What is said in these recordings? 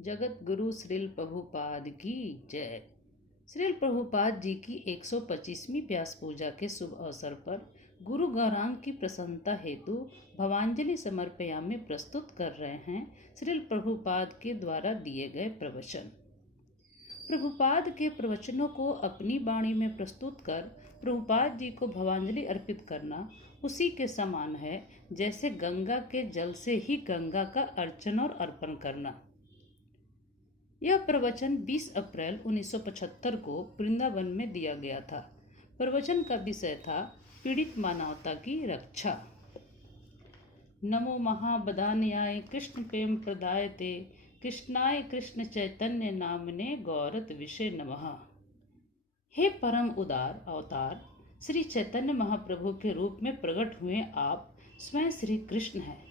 जगत गुरु श्रील प्रभुपाद की जय। श्रील प्रभुपाद जी की 125वीं व्यास पूजा के शुभ अवसर पर गुरु गौरांग की प्रसन्नता हेतु भवांजलि समर्पयामि प्रस्तुत कर रहे हैं श्रील प्रभुपाद के द्वारा दिए गए प्रवचन। प्रभुपाद के प्रवचनों को अपनी वाणी में प्रस्तुत कर प्रभुपाद जी को भवांजलि अर्पित करना उसी के समान है जैसे गंगा के जल से ही गंगा का अर्चन और अर्पण करना। यह प्रवचन 20 अप्रैल 1975 को वृंदावन में दिया गया था। प्रवचन का विषय था पीड़ित मानवता की रक्षा। नमो महाबदान्याय कृष्ण प्रेम प्रदायते कृष्णाय कृष्ण चैतन्य नामने गौरत विषय नमः। हे परम उदार अवतार श्री चैतन्य महाप्रभु के रूप में प्रकट हुए आप स्वयं श्री कृष्ण हैं।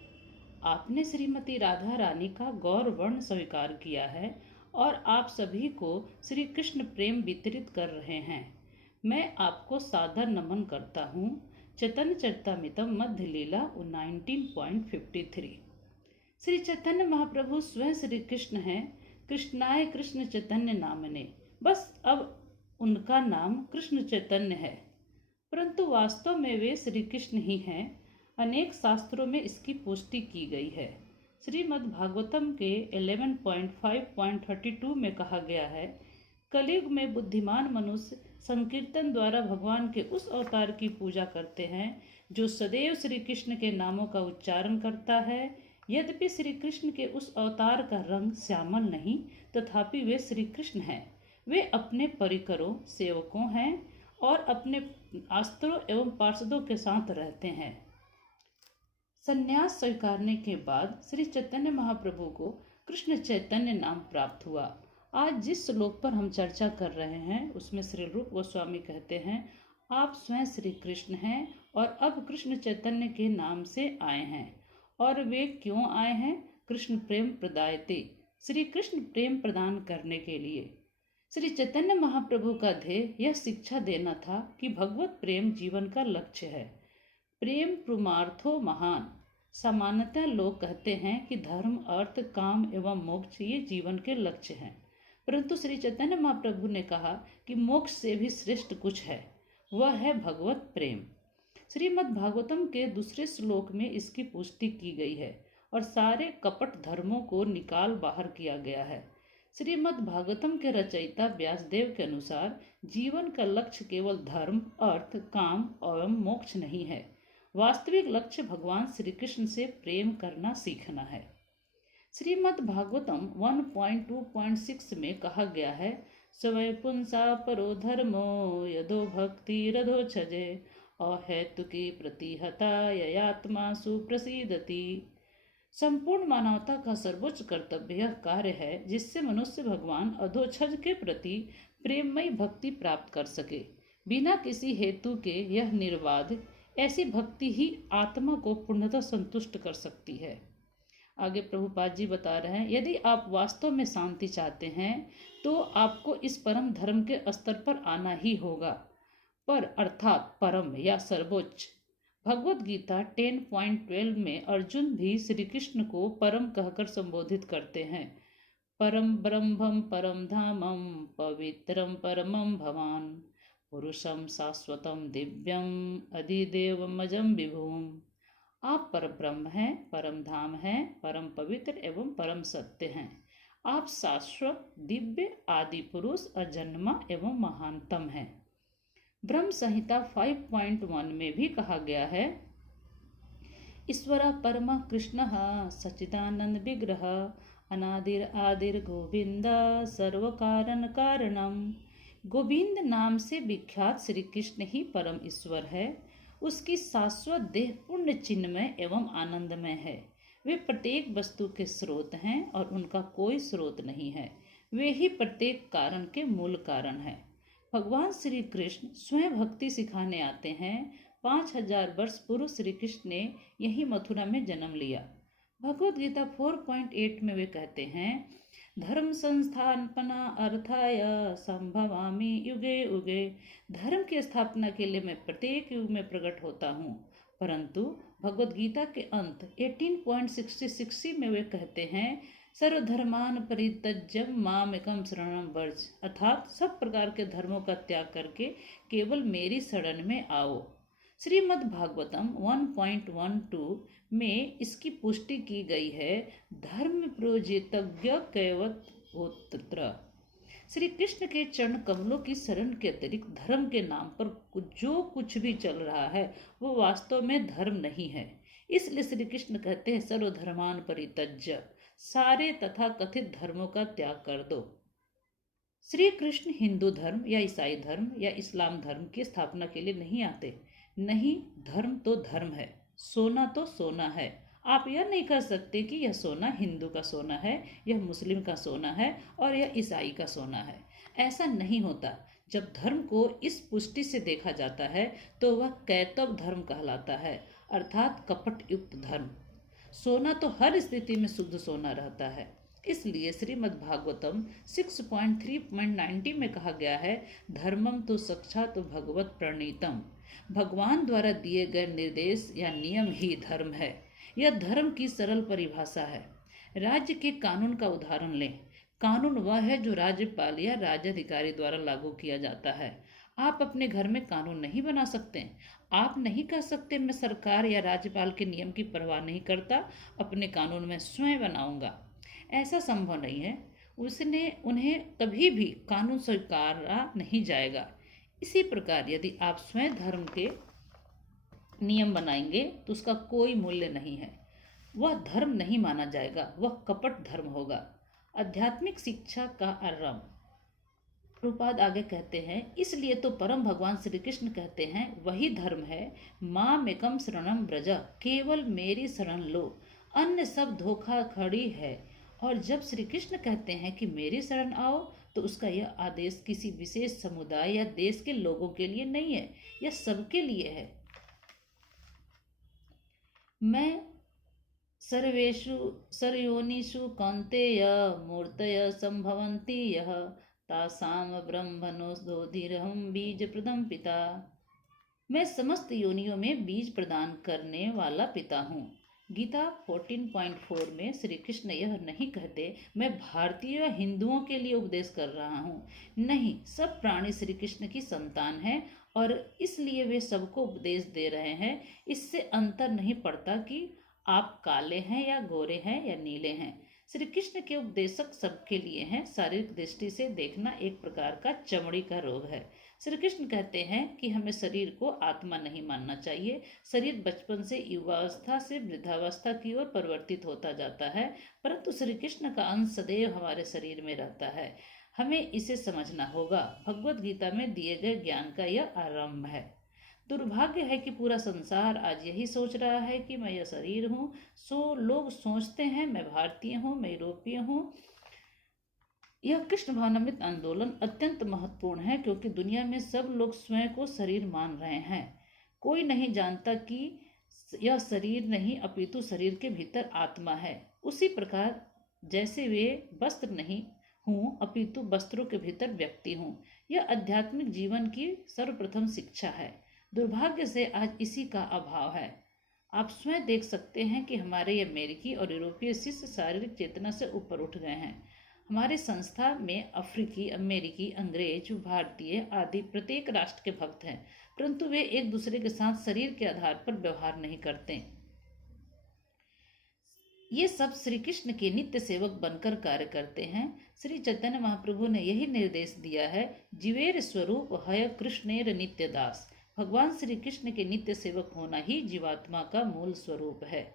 आपने श्रीमती राधा रानी का गौर वर्ण स्वीकार किया है और आप सभी को श्री कृष्ण प्रेम वितरित कर रहे हैं। मैं आपको सादर नमन करता हूँ। चैतन्य चरितामृतम मध्य लीला 19.53। श्री चैतन्य महाप्रभु स्वयं श्री कृष्ण हैं। कृष्णाय कृष्ण चैतन्य नामने, बस अब उनका नाम कृष्ण चैतन्य है, परंतु वास्तव में वे श्री कृष्ण ही हैं। अनेक शास्त्रों में इसकी पुष्टि की गई है। श्रीमद् भागवतम के 11.5.32 में कहा गया है, कलयुग में बुद्धिमान मनुष्य संकीर्तन द्वारा भगवान के उस अवतार की पूजा करते हैं जो सदैव श्री कृष्ण के नामों का उच्चारण करता है। यद्यपि श्री कृष्ण के उस अवतार का रंग श्यामल नहीं, तथापि वे श्री कृष्ण हैं। वे अपने परिकरों सेवकों हैं और अपने अस्त्रों एवं पार्षदों के साथ रहते हैं। संन्यास स्वीकारने के बाद श्री चैतन्य महाप्रभु को कृष्ण चैतन्य नाम प्राप्त हुआ। आज जिस श्लोक पर हम चर्चा कर रहे हैं उसमें श्री रूप गोस्वामी कहते हैं, आप स्वयं श्री कृष्ण हैं और अब कृष्ण चैतन्य के नाम से आए हैं। और वे क्यों आए हैं? कृष्ण प्रेम प्रदायते, श्री कृष्ण प्रेम प्रदान करने के लिए। श्री चैतन्य महाप्रभु का ध्येय यह शिक्षा देना था कि भगवत प्रेम जीवन का लक्ष्य है। प्रेम पुरुषार्थो महान। सामान्यतः लोग कहते हैं कि धर्म, अर्थ, काम एवं मोक्ष ये जीवन के लक्ष्य हैं, परंतु श्री चैतन्य महाप्रभु ने कहा कि मोक्ष से भी श्रेष्ठ कुछ है, वह है भगवत प्रेम। श्रीमद् भागवतम के दूसरे श्लोक में इसकी पुष्टि की गई है और सारे कपट धर्मों को निकाल बाहर किया गया है। श्रीमद् भागवतम के रचयिता व्यासदेव के अनुसार जीवन का लक्ष्य केवल धर्म, अर्थ, काम एवं मोक्ष नहीं है। वास्तविक लक्ष्य भगवान श्री कृष्ण से प्रेम करना सीखना है। श्रीमद् भागवतम 1.2.6 में कहा गया है, स्वय पुंसा परो धर्मो यदो भक्ति रधो छजे अहेतुकी प्रतिहता ययात्मा सुप्रसिद्धति। संपूर्ण मानवता का सर्वोच्च कर्तव्य यह कार्य है जिससे मनुष्य भगवान अधोछज के प्रति प्रेममयी भक्ति प्राप्त कर सके। बिना किसी हेतु के यह निर्बाध ऐसी भक्ति ही आत्मा को पूर्णतः संतुष्ट कर सकती है। आगे प्रभुपाद जी बता रहे हैं, यदि आप वास्तव में शांति चाहते हैं तो आपको इस परम धर्म के स्तर पर आना ही होगा। पर अर्थात परम या सर्वोच्च। भगवद गीता 10.12 में अर्जुन भी श्री कृष्ण को परम कहकर संबोधित करते हैं। परम ब्रह्मम परम धामम पवित्रम परमम भवान पुरुषम शाश्वतम दिव्यम अधिदेवमजम विभुम। आप परम ब्रह्म हैं, परम धाम हैं, परम पवित्र एवं परम सत्य हैं। आप शाश्वत, दिव्य, आदि पुरुष, अजन्मा एवं महानतम हैं। ब्रह्म संहिता 5.1 में भी कहा गया है, ईश्वर परमा कृष्ण सच्चिदानंद विग्रह अनादिर आदिर गोविंद सर्व कारण कारणम। गोविंद नाम से विख्यात श्री कृष्ण ही परम ईश्वर है। उसकी शाश्वत देह पूर्ण चिन्मय एवं आनंदमय है। वे प्रत्येक वस्तु के स्रोत हैं और उनका कोई स्रोत नहीं है। वे ही प्रत्येक कारण के मूल कारण है। भगवान श्री कृष्ण स्वयं भक्ति सिखाने आते हैं। 5000 वर्ष पूर्व श्री कृष्ण ने यही मथुरा में जन्म लिया। भगवद गीता 4.8 में वे कहते हैं, धर्म संस्थापना अर्थाय संभवामि युगे युगे। धर्म की स्थापना के लिए मैं प्रत्येक युग में प्रकट होता हूँ। परंतु भगवद गीता के अंत 18.66 में वे कहते हैं, सर्वधर्मान परित्यज्य मामेकम शरणम व्रज, अर्थात सब प्रकार के धर्मों का त्याग करके केवल मेरी शरण में आओ। श्रीमद् भागवतम 1.12 में इसकी पुष्टि की गई है। धर्म प्रोजेतज्ञ कैवत होत्र। श्री कृष्ण के चरण कमलों की शरण के अतिरिक्त धर्म के नाम पर जो कुछ भी चल रहा है वो वास्तव में धर्म नहीं है। इसलिए श्री कृष्ण कहते हैं सर्वधर्मान परित्यज्य, सारे तथा कथित धर्मों का त्याग कर दो। श्री कृष्ण हिंदू धर्म या ईसाई धर्म या इस्लाम धर्म की स्थापना के लिए नहीं आते। नहीं, धर्म तो धर्म है, सोना तो सोना है। आप यह नहीं कह सकते कि यह सोना हिंदू का सोना है, यह मुस्लिम का सोना है और यह ईसाई का सोना है। ऐसा नहीं होता। जब धर्म को इस पुष्टि से देखा जाता है तो वह कैतव धर्म कहलाता है, अर्थात कपट युक्त धर्म। सोना तो हर स्थिति में शुद्ध सोना रहता है। इसलिए श्रीमद् भागवतम 6.3.90 में कहा गया है, धर्मम तो साक्षात भगवत प्रणीतम। भगवान द्वारा दिए गए निर्देश या नियम ही धर्म है। यह धर्म की सरल परिभाषा है। राज्य के कानून का उदाहरण लें। कानून वह है जो राज्यपाल या राज्याधिकारी द्वारा लागू किया जाता है। आप अपने घर में कानून नहीं बना सकते। आप नहीं कह सकते मैं सरकार या राज्यपाल के नियम की परवाह नहीं करता, अपने कानून में स्वयं बनाऊंगा। ऐसा संभव नहीं है। उन्हें कभी भी कानून स्वीकारा नहीं जाएगा। इसी प्रकार यदि आप स्वयं धर्म के नियम बनाएंगे तो उसका कोई मूल्य नहीं है। वह धर्म नहीं माना जाएगा, वह कपट धर्म होगा। आध्यात्मिक शिक्षा का आरंभ। प्रभुपाद आगे कहते हैं, इसलिए तो परम भगवान श्री कृष्ण कहते हैं वही धर्म है, मामेकम शरणम व्रज, केवल मेरी शरण लो, अन्य सब धोखाधड़ी है। और जब श्री कृष्ण कहते हैं कि मेरी शरण आओ तो उसका यह आदेश किसी विशेष समुदाय या देश के लोगों के लिए नहीं है, यह सबके लिए है। मैं सर्वेषु सर्वयोनिषु कौन्तेय मूर्तय संभवन्ति यः तासाम ब्रह्मणोऽधीरहं बीजप्रदं पिता। मैं समस्त योनियों में बीज प्रदान करने वाला पिता हूँ। गीता 14.4 में श्री कृष्ण यह नहीं कहते मैं भारतीय हिंदुओं के लिए उपदेश कर रहा हूँ। नहीं, सब प्राणी श्री कृष्ण की संतान हैं और इसलिए वे सबको उपदेश दे रहे हैं। इससे अंतर नहीं पड़ता कि आप काले हैं या गोरे हैं या नीले हैं। श्री कृष्ण के उपदेशक सबके लिए हैं। शारीरिक दृष्टि से देखना एक प्रकार का चमड़ी का रोग है। श्री कृष्ण कहते हैं कि हमें शरीर को आत्मा नहीं मानना चाहिए। शरीर बचपन से युवावस्था से वृद्धावस्था की ओर परिवर्तित होता जाता है, परंतु श्री कृष्ण का अंश सदैव हमारे शरीर में रहता है। हमें इसे समझना होगा। भगवत गीता में दिए गए ज्ञान का यह आरंभ है। दुर्भाग्य है कि पूरा संसार आज यही सोच रहा है कि मैं यह शरीर हूँ। सो लोग सोचते हैं मैं भारतीय हूँ, मैं यूरोपीय हूँ। यह कृष्ण भावनामृत आंदोलन अत्यंत महत्वपूर्ण है क्योंकि दुनिया में सब लोग स्वयं को शरीर मान रहे हैं। कोई नहीं जानता कि यह शरीर नहीं अपितु शरीर के भीतर आत्मा है। उसी प्रकार जैसे वे वस्त्र नहीं हूँ अपितु वस्त्रों के भीतर व्यक्ति हूँ। यह आध्यात्मिक जीवन की सर्वप्रथम शिक्षा है। दुर्भाग्य से आज इसी का अभाव है। आप स्वयं देख सकते हैं कि हमारे अमेरिकी और यूरोपीय शिष्य शारीरिक चेतना से ऊपर उठ गए हैं। हमारे संस्था में अफ्रीकी, अमेरिकी, अंग्रेज, भारतीय आदि प्रत्येक राष्ट्र के भक्त हैं, परंतु वे एक दूसरे के साथ शरीर के आधार पर व्यवहार नहीं करते। ये सब श्री कृष्ण के नित्य सेवक बनकर कार्य करते हैं। श्री चैतन्य महाप्रभु ने यही निर्देश दिया है, जीवेर स्वरूप हय कृष्णेर नित्य दास। भगवान श्री कृष्ण के नित्य सेवक होना ही जीवात्मा का मूल स्वरूप है।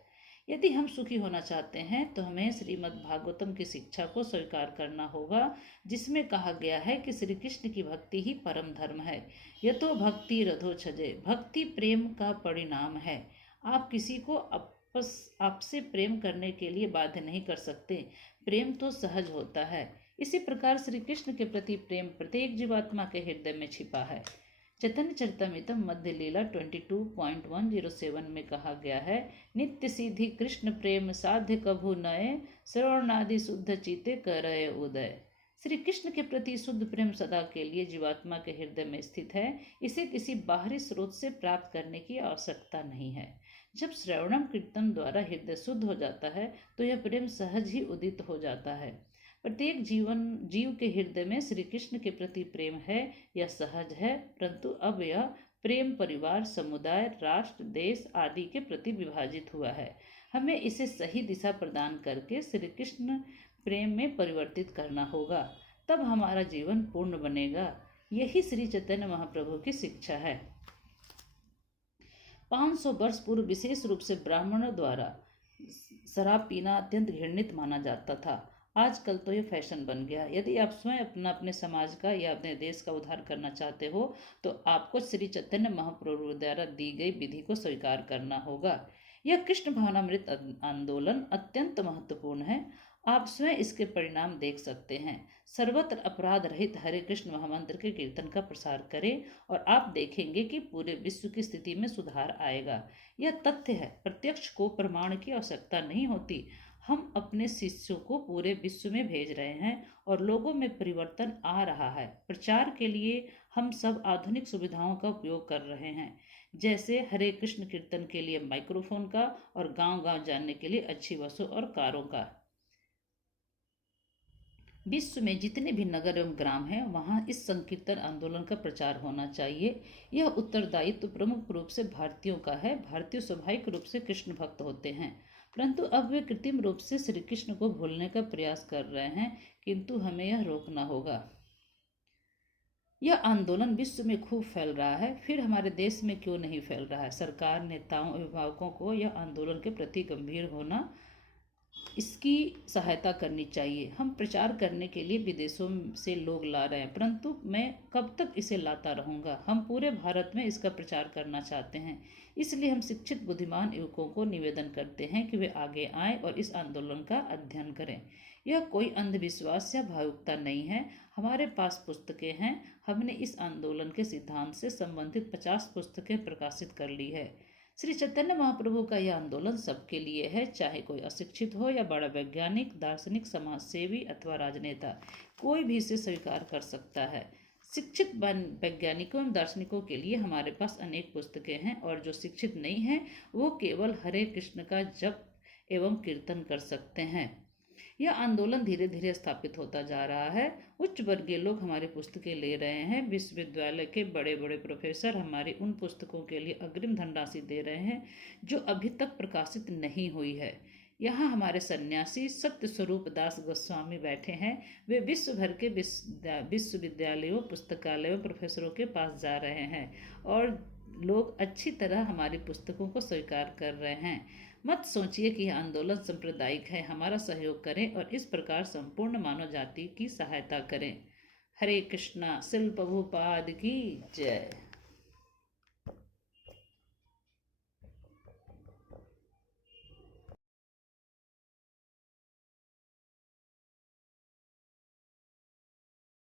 यदि हम सुखी होना चाहते हैं तो हमें श्रीमद् भागवतम की शिक्षा को स्वीकार करना होगा, जिसमें कहा गया है कि श्री कृष्ण की भक्ति ही परम धर्म है। यतो भक्ति रथोच्छजे, भक्ति प्रेम का परिणाम है। आप किसी को आपसे प्रेम करने के लिए बाध्य नहीं कर सकते। प्रेम तो सहज होता है। इसी प्रकार श्री कृष्ण के प्रति प्रेम प्रत्येक जीवात्मा के हृदय में छिपा है। चैतन्य चरितमृतम मध्य लीला 22.107 में कहा गया है, नित्य सिद्धि कृष्ण प्रेम साध्य कभु नए, श्रवणादि शुद्ध चिते करय उदय। श्री कृष्ण के प्रति शुद्ध प्रेम सदा के लिए जीवात्मा के हृदय में स्थित है। इसे किसी बाहरी स्रोत से प्राप्त करने की आवश्यकता नहीं है। जब श्रवणम कीर्तन द्वारा हृदय शुद्ध हो जाता है तो यह प्रेम सहज ही उदित हो जाता है। प्रत्येक जीव के हृदय में श्री कृष्ण के प्रति प्रेम है, यह सहज है, परंतु अब यह प्रेम परिवार, समुदाय, राष्ट्र, देश आदि के प्रति विभाजित हुआ है। हमें इसे सही दिशा प्रदान करके श्री कृष्ण प्रेम में परिवर्तित करना होगा, तब हमारा जीवन पूर्ण बनेगा। यही श्री चैतन्य महाप्रभु की शिक्षा है। 500 वर्ष पूर्व विशेष रूप से ब्राह्मणों द्वारा शराब पीना अत्यंत घृणित माना जाता था। आजकल तो ये फैशन बन गया। यदि आप स्वयं अपने समाज का या अपने देश का उद्धार करना चाहते हो तो आपको श्री चैतन्य महाप्रभु द्वारा दी गई विधि को स्वीकार करना होगा। यह कृष्ण भावनामृत आंदोलन अत्यंत महत्वपूर्ण है। आप स्वयं इसके परिणाम देख सकते हैं। सर्वत्र अपराध रहित हरे कृष्ण महामंत्र के कीर्तन का प्रसार करें और आप देखेंगे कि पूरे विश्व की स्थिति में सुधार आएगा। यह तथ्य है। प्रत्यक्ष को प्रमाण की आवश्यकता नहीं होती। हम अपने शिष्यों को पूरे विश्व में भेज रहे हैं और लोगों में परिवर्तन आ रहा है। प्रचार के लिए हम सब आधुनिक सुविधाओं का उपयोग कर रहे हैं, जैसे हरे कृष्ण कीर्तन के लिए माइक्रोफोन का और गांव-गांव जाने के लिए अच्छी बसों और कारों का। विश्व में जितने भी नगर एवं ग्राम हैं वहां इस संकीर्तन आंदोलन का प्रचार होना चाहिए। यह उत्तरदायित्व प्रमुख रूप से भारतीयों का है। भारतीय स्वाभाविक रूप से कृष्ण भक्त होते हैं, परंतु अब वे कृत्रिम रूप से श्री कृष्ण को भूलने का प्रयास कर रहे हैं, किंतु हमें यह रोकना होगा। यह आंदोलन विश्व में खूब फैल रहा है, फिर हमारे देश में क्यों नहीं फैल रहा है? सरकार, नेताओं, अभिभावकों को यह आंदोलन के प्रति गंभीर होना, इसकी सहायता करनी चाहिए। हम प्रचार करने के लिए विदेशों से लोग ला रहे हैं, परंतु मैं कब तक इसे लाता रहूँगा? हम पूरे भारत में इसका प्रचार करना चाहते हैं। इसलिए हम शिक्षित बुद्धिमान युवकों को निवेदन करते हैं कि वे आगे आएं और इस आंदोलन का अध्ययन करें। यह कोई अंधविश्वास या भावुकता नहीं है। हमारे पास पुस्तकें हैं। हमने इस आंदोलन के सिद्धांत से संबंधित 50 पुस्तकें प्रकाशित कर ली है। श्री चैतन्य महाप्रभु का यह आंदोलन सबके लिए है, चाहे कोई अशिक्षित हो या बड़ा वैज्ञानिक, दार्शनिक, समाजसेवी अथवा राजनेता, कोई भी इसे स्वीकार कर सकता है। शिक्षित वैज्ञानिकों एवं दार्शनिकों के लिए हमारे पास अनेक पुस्तकें हैं और जो शिक्षित नहीं हैं वो केवल हरे कृष्ण का जप एवं कीर्तन कर सकते हैं। यह आंदोलन धीरे धीरे स्थापित होता जा रहा है। उच्च वर्गीय लोग हमारी पुस्तकें ले रहे हैं। विश्वविद्यालय के बड़े बड़े प्रोफेसर हमारी उन पुस्तकों के लिए अग्रिम धनराशि दे रहे हैं जो अभी तक प्रकाशित नहीं हुई है। यहाँ हमारे सन्यासी सत्य स्वरूप दास गोस्वामी बैठे हैं। वे विश्व भर के विश्वविद्यालयों, पुस्तकालयों, प्रोफेसरों के पास जा रहे हैं और लोग अच्छी तरह हमारी पुस्तकों को स्वीकार कर रहे हैं। मत सोचिए कि यह आंदोलन सांप्रदायिक है। हमारा सहयोग करें और इस प्रकार संपूर्ण मानव जाति की सहायता करें। हरे कृष्णा। शिल प्रभुपाद की जय।